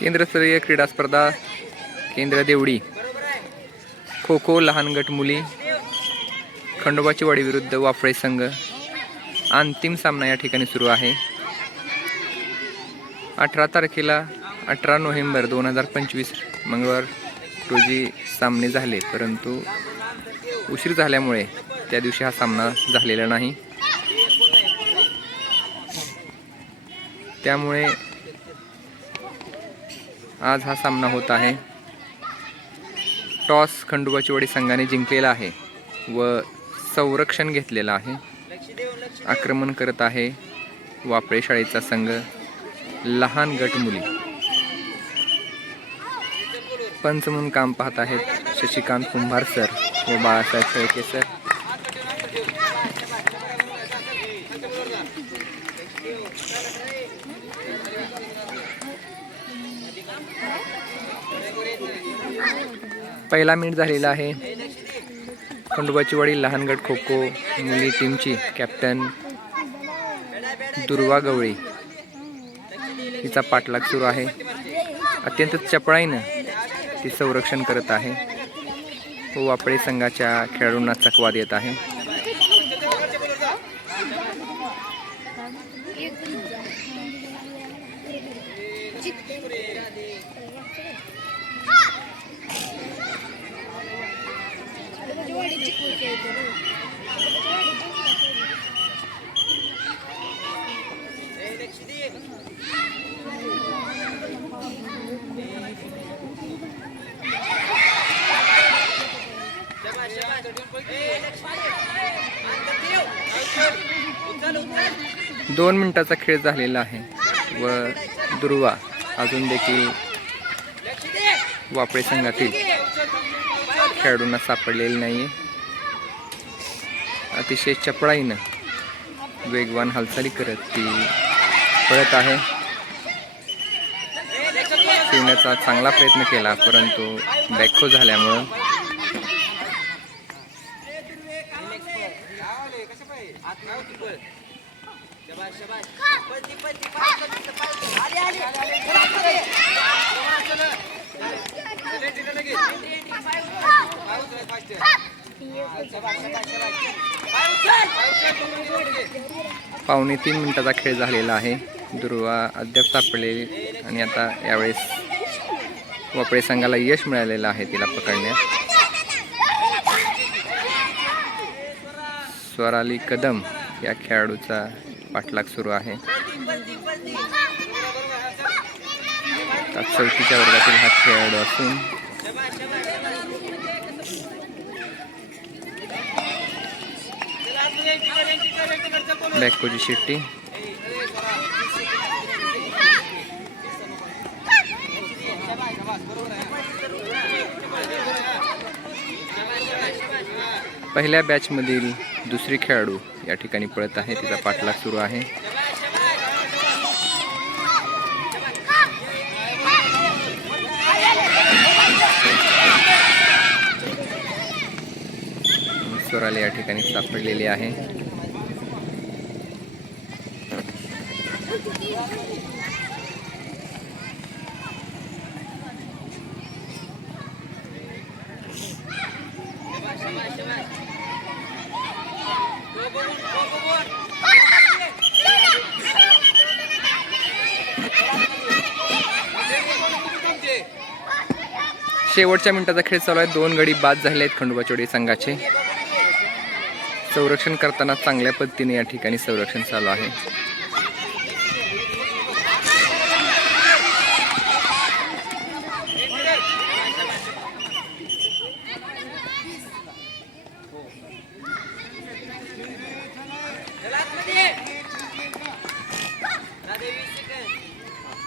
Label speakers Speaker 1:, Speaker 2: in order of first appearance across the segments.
Speaker 1: केंद्रस्तरीय क्रीडा स्पर्धा केंद्र देवडी. खो खो लहान गट मुली खंडोबाची वाडी विरुद्ध वाफळे संघ. अंतिम सामना या ठिकाणी सुरू आहे. अठरा तारखेला अठरा नोव्हेंबर दोन हजार पंचवीस मंगळवार रोजी सामने झाले परंतु उशीर झाल्यामुळे त्या दिवशी हा सामना झालेला नाही. त्यामुळे आज हा सामना होत आहे. टॉस खंडोबाचीवाडी संघाने जिंकलेला आहे व संरक्षण घेतलेलं आहे. आक्रमण करत आहे वापळे शाळेचा संघ लहान गट मुली. पंच म्हणून काम पाहत आहेत शशिकांत कुंभार सर व बाळासाहेब शेळके सर. पहिला मिनिट झालेला आहे. खंडोबाची वडील लहान गट खो खो मुली टीमची कॅप्टन दुर्वा गवळी. तिचा पाठलाग सुरू आहे. अत्यंत चपळाईनं ती संरक्षण करत आहे. व वापळे संघाच्या खेळाडूंना चकवा देत आहे. दोन मिनिटाचा खेळ झालेला आहे व दुर्वा अजून देखील वापळे संघातील खेळाडूंना सापडलेली नाही अतिशय चपळाईनं वेगवान हालचाली करत ती पळत आहे. शिवण्याचा चांगला प्रयत्न केला परंतु बॅखो झाल्यामुळं पावणे तीन मिनिटाचा खेळ झालेला आहे. दुर्वा अद्याप सापडलेली आणि आता यावेळेस वापळे संघाला यश मिळालेलं आहे तिला पकडण्यात. स्वराली कदम या खेळाडूचा पाठलाग सुरू आहे. चौथीच्या वर्गातील हा खेळाडू असून बॅकोची शिट्टी पहिल्या बॅचमधील दुसरी खेळाडू या ठिकाणी पळत आहे. तिचा पाठलाग सुरू आहे. स्वराले या ठिकाणी सापडलेली आहे. शेवटच्या मिनिटाचा खेळ चालू आहे. दोन गडी बाद झाले आहेत खंडोबाचोडी संघाचे. संरक्षण करताना चांगल्या पद्धतीने या ठिकाणी संरक्षण चालू आहे.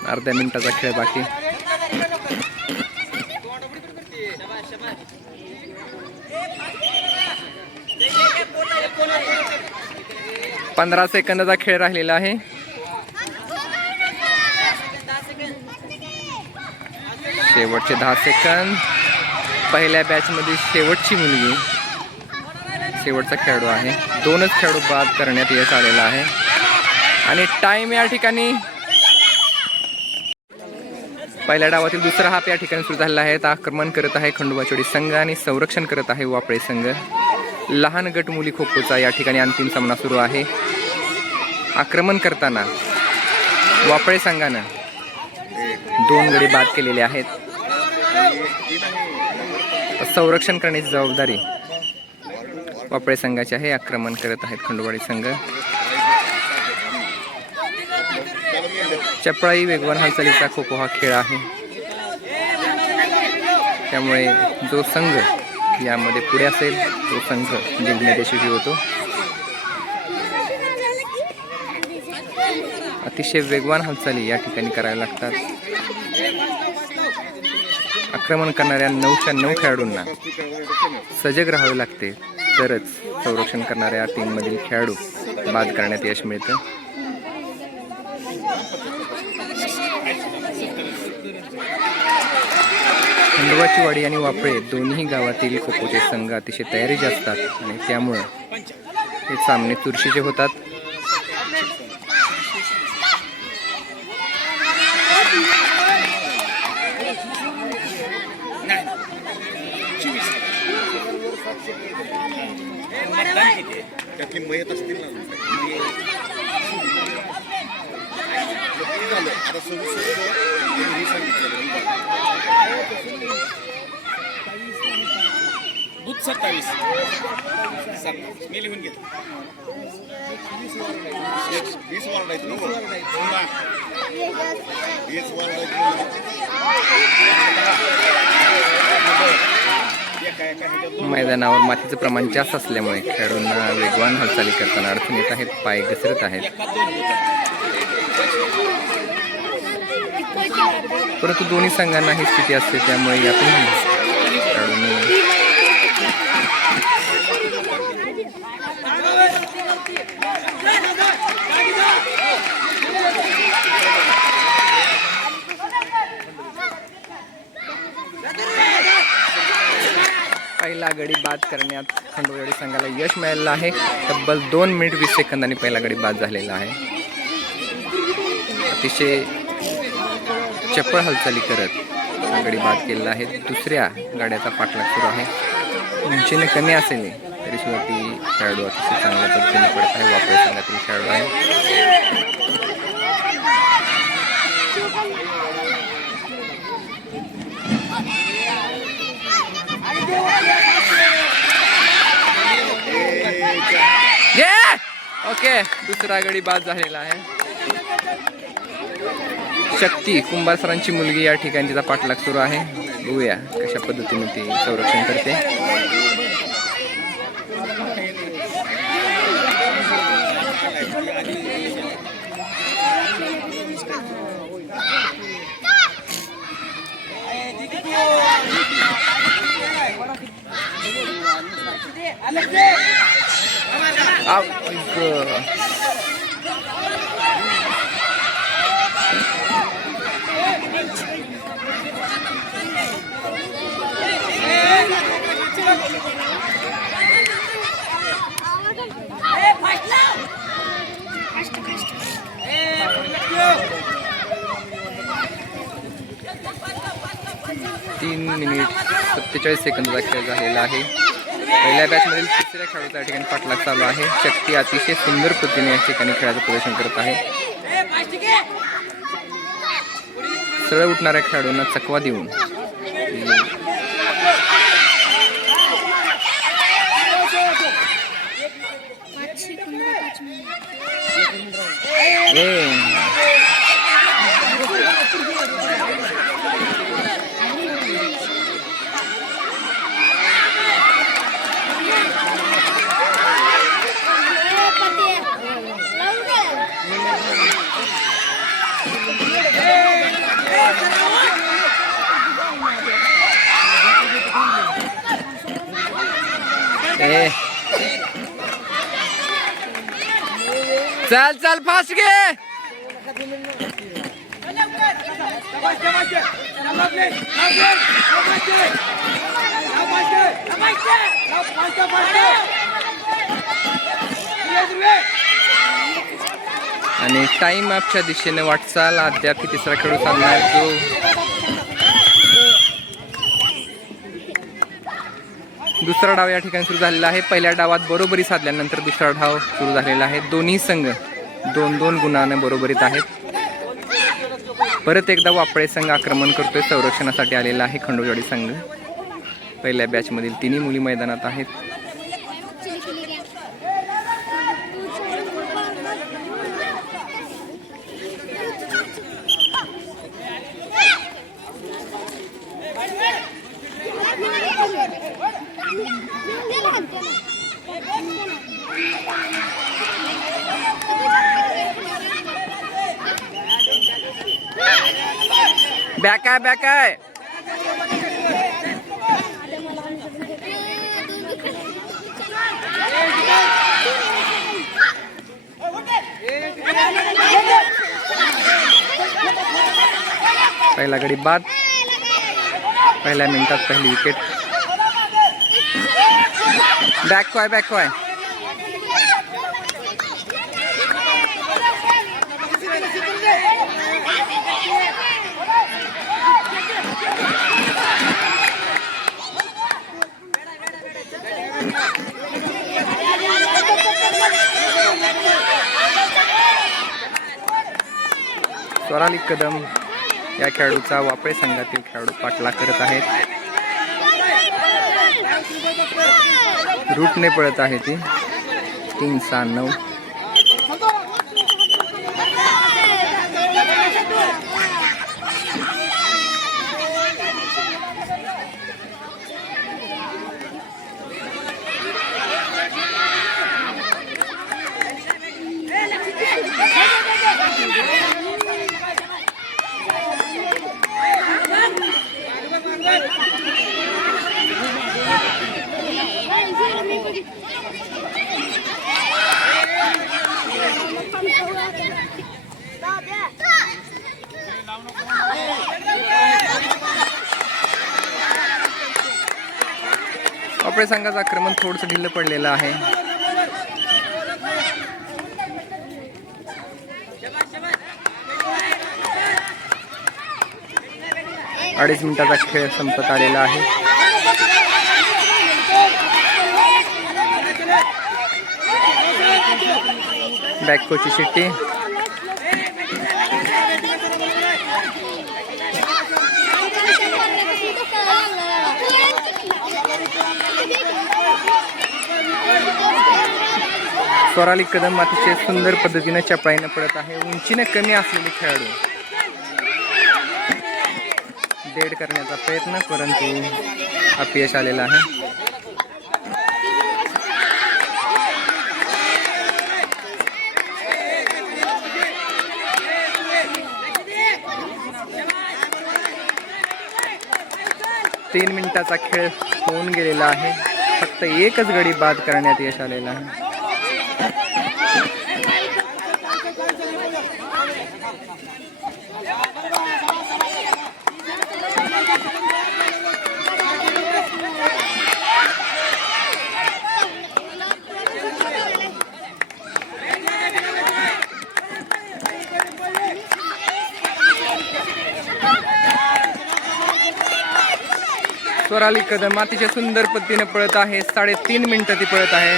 Speaker 1: अर्ध्या मिनिटाचा खेळ बाकी. पंधरा सेकंदाचा खेळ राहिलेला आहे. शेवटचे दहा सेकंद. पहिल्या बॅचमध्ये शेवटची मुलगी. शेवटचा खेळाडू आहे. दोनच खेळाडू बाद करण्यात यश आलेला आहे. आणि टाइम या ठिकाणी. पहिल्या डावातील दुसरा हाफ या ठिकाणी सुरू झालेला आहे. तर आक्रमण करत आहे खंडोबाचोडी संघ आणि संरक्षण करत आहे वापळे संघ. लहान गट मुली खो खोचा या ठिकाणी अंतिम सामना सुरू आहे. आक्रमण करताना वापळे संघानं दोन गडी बाद केलेले आहेत. संरक्षण करण्याची जबाबदारी वापळे संघाची आहे. आक्रमण करत आहेत खंडोबाडी संघ. चपळाई वेगवान हालचालीचा खो खो हा खेळ आहे. त्यामुळे जो संघ यामध्ये पुढे असेल तो संघ जिंकण्यात होतो. अतिशय वेगवान हालचाली या ठिकाणी करायला लागतात. आक्रमण करणाऱ्या नऊच्या नऊ खेळाडूंना सजग राहावे लागते. तरच संरक्षण करणाऱ्या टीममधील खेळाडू बाद करण्यात यश मिळतं. खंडोबाची वाडी आणि वापळे दोन्ही गावातील खोखोचे संघ अतिशय तयारीचे असतात आणि त्यामुळं हे सामने चुरशीचे होतात.
Speaker 2: त्यातली मयत असतील ना. झालं आता सव्वीस हे सांगितलेलं बुध सत्तावीस. सात. मी लिहून घेतो. वीस वॉर्ड आहेत ना वीस वॉर्ड आहेत
Speaker 1: मैदानावर मातीचं प्रमाण जास्त असल्यामुळे खेळाडूंना वेगवान हालचाली करताना अडचण येत आहेत पाय घसरत आहेत. परंतु दोन्ही संघांना ही स्थिती असते त्यामुळे यातून खेळाडूंनी पहिला गडी बाद करण्यात खंडोबाडी संघाला यश मिळालेलं आहे. तब्बल दोन मिनिट वीस सेकंदांनी पहिला गडी बाद झालेला आहे. अतिशय चपळ हालचाली करत गडी बाद केलेला आहे. दुसऱ्या गाड्याचा पाठलाग सुरू आहे. उंचीने कमी असेल तरी सुद्धा ती खेळाडू अतिशय चांगल्या पद्धतीने पडत आहे. वापर संघातील खेळाडू आहे घे ओके दुसरा गडी बाद झालेला आहे. शक्ती कुंभार सरांची मुलगी या ठिकाणी तिचा पाठलाग सुरू आहे. बघूया कशा पद्धतीने ती संरक्षण करते. तीन मिनिट सत्तेचाळीस सेकंद खेळ झालेला आहे. पहिल्या बॅचमधील तिसऱ्या खेळाडूचा या ठिकाणी पाठलाग चालू आहे. शक्ती अतिशय सुंदर पद्धतीने या ठिकाणी खेळाचं प्रदर्शन करत आहे. सरळ उठणाऱ्या खेळाडूंना चकवा देऊन
Speaker 3: पाचशे पंधरा पाच मिनिट
Speaker 1: ए, ए. चल चल फास्ट घे आणि टाइम अपच्या दिशेने वाटचाल अद्याप तिसरा खेळू चालणार जो दुसरा डाव या ठिकाणी सुरू झालेला आहे. पहिल्या डावात बरोबरी साधल्यानंतर दुसरा डाव सुरू झालेला आहे. दोन्ही संघ दोन दोन गुणाने बरोबरीत आहेत. परत एकदा वापळे संघ आक्रमण करतोय. संरक्षणासाठी आलेला आहे खंडोजवाडी संघ. पहिल्या बॅचमधील तिन्ही मुली मैदानात आहेत. बॅक आहे बॅक आहे. पहिला गडी बाद. पहिल्या मिनिटात पहिली विकेट बॅक आहे स्वराली कदम या खेळाडूचा वापरे संघातील खेळाडू पाठला करत आहेत. रूटने पळत आहे ती. तीन सहा नऊ. कपडे संघाचं आक्रमण थोडंसं ढिल्लं पडलेलं आहे. अडीच मिनिटाचा खेळ संपत आलेला आहे. बॅककोची शिट्टी स्वराली कदम अतिशय सुंदर पद्धतीने चपळाईनं पडत आहे. उंचीने कमी असलेले खेळाडू. डेड करण्याचा प्रयत्न परंतु अपयश आलेला आहे. तीन मिनिटाचा खेळ होऊन गेलेला आहे. फक्त एकच गडी बाद करण्यात यश आलेला आहे. स्वराली कदम अतिशय सुंदर पद्धतीने पळत आहे. साडेतीन मिनिटं ती पळत आहे.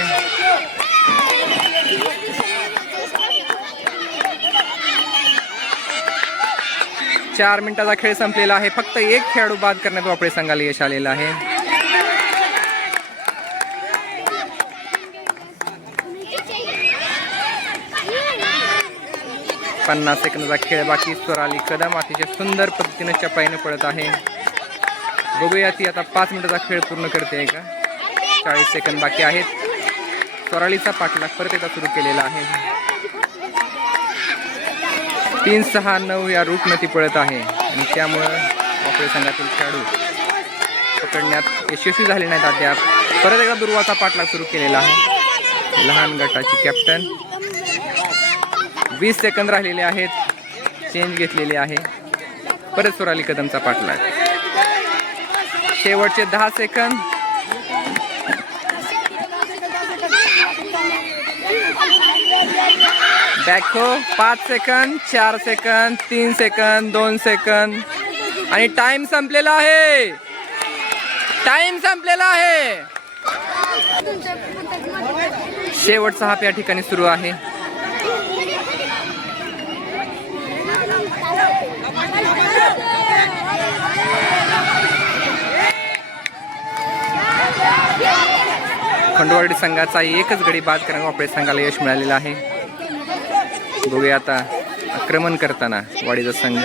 Speaker 1: चार मिनिटाचा खेळ संपलेला आहे. फक्त एक खेळाडू बाद करण्यात वापरे संघाला यश आलेलं आहे. पन्नास सेकंदाचा खेळ बाकी. स्वराली कदम अतिशय सुंदर पद्धतीने चपाईने पळत आहे. बघूया ती आता पाच मिनिटाचा खेळ पूर्ण करते आहे का? चाळीस सेकंद बाकी आहेत. स्वरालीचा पाठलाग परत एकदा सुरू केलेला आहे. तीन सहा नऊ या रूटनं ती पळत आहे. आणि त्यामुळं वापरे संघातील खेळाडू पकडण्यात यशस्वी झाले नाहीत अद्याप. परत एकदा दुर्वाचा पाठलाग सुरू केलेला आहे. लहान गटाची कॅप्टन वीस सेकंद राहिलेले आहेत. चेंज घेतलेले आहे. परत स्वराली कदमचा पाठलाग. शेवटचे दहा सेकंद. बॅको हो. पाच सेकंद चार सेकंद तीन सेकंद दोन सेकंद. आणि टाइम संपलेला आहे. टाइम संपलेला आहे. शेवटचा हाप या ठिकाणी सुरू आहे. खंडवाडी संघाचा एकच गडी बाद करण्यात आपल्या संघाला यश मिळालेलं आहे. बघूया आता आक्रमण करताना वाडीचा संघ.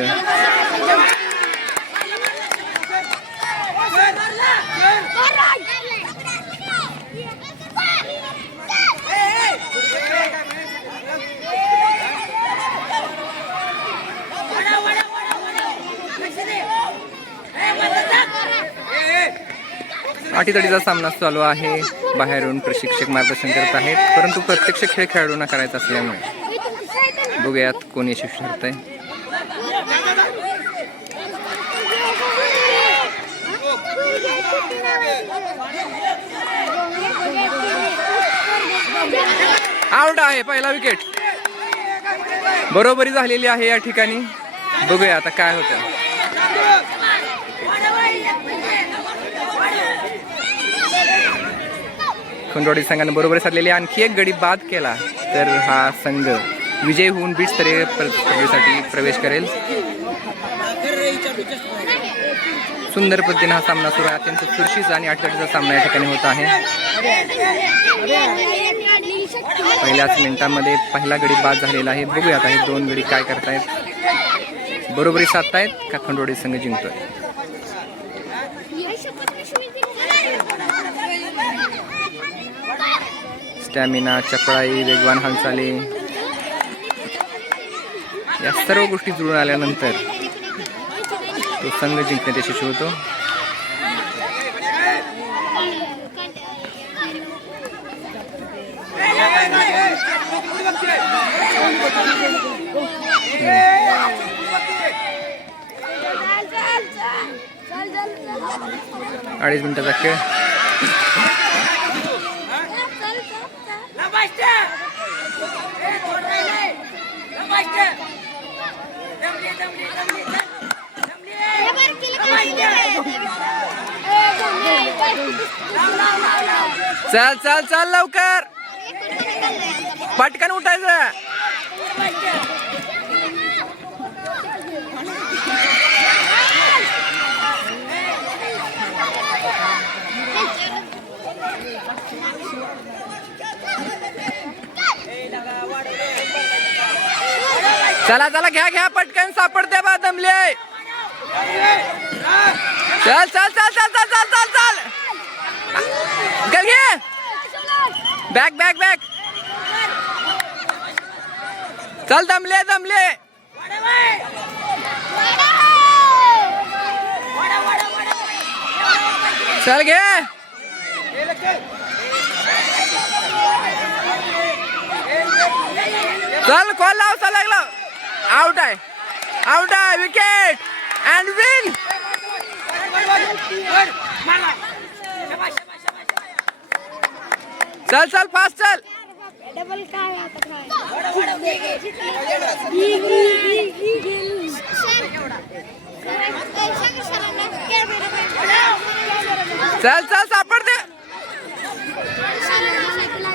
Speaker 1: अटीतडीचा सामना चालू आहे. बाहेरून प्रशिक्षक मार्गदर्शन करत आहेत. परंतु प्रत्यक्ष खेळ खेळाडूंना करायचा असल्यामुळे. बघूयात कोण यशस्वी आहे आउट आहे पहिला विकेट बरोबरी झालेली आहे या ठिकाणी. बघूया आता काय होतं. खंडवाडी संघाने बरोबर साधलेली आणखी एक गडी बाद केला. तर हा संघ विजय होऊन बीच स्तरीय स्पर्धेसाठी प्रवेश करेल. सुंदर पद्धतीने हा सामना सुरू आहे. अत्यंत चुरशीचा आणि अडचणीचा सामना या ठिकाणी होत आहे. पहिल्याच मिनिटांमध्ये पहिला गडी बाद झालेला आहे. बघूया आता हे दोन गडी काय करतायत. बरोबरी साधतायत का खंडोडी संघ जिंकतोय? स्टॅमिना चपळाई वेगवान हालचाली. या सर्व गोष्टी जुळून आल्यानंतर तो संघ जिंकण्यात यशस्वी होतो. अडीच मिनिटाचा खेळ. चल चल चल लवकर. पटकन उठायचं. चला चला घ्या घ्या पटकन सापडते बा दमले. चल चल चल चल चल चल चल निकल गए बैक बैक बैक चल दम ले दम ले चल गए चल कॉल लाओ चल लागला. आउट है आउट है विकेट एंड विन चल चल फास्ट चल.
Speaker 3: डबल काय
Speaker 1: चल चल सापड दे.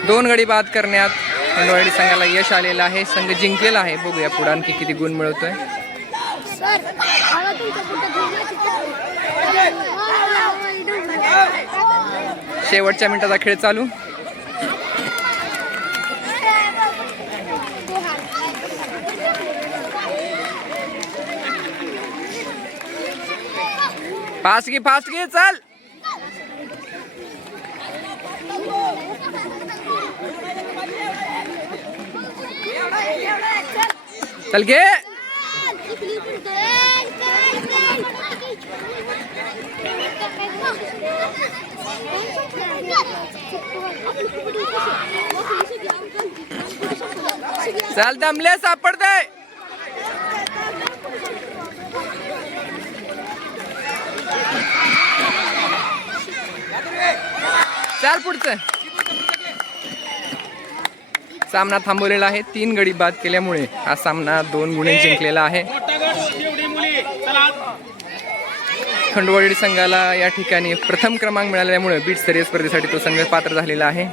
Speaker 1: दोन गडी बाद करण्यात खंडवाडी संघाला यश आलेलं आहे. संघ जिंकलेला आहे. बघूया पुढे आणखी किती गुण मिळवतोय शेवटच्या मिनिटाचा खेळ चालू. फास्ट घे फास्ट घे चल. चल घे. चल दमले सापडते चाल पुढचं. सामना थांबवलेला आहे. तीन गडी बाद केल्यामुळे हा सामना दोन गुणे जिंकलेला आहे. खंडवाडी संघाला या ठिकाणी प्रथम क्रमांक मिळाल्यामुळे बीट स्तरीय स्पर्धेसाठी तो संघ पात्र झालेला आहे.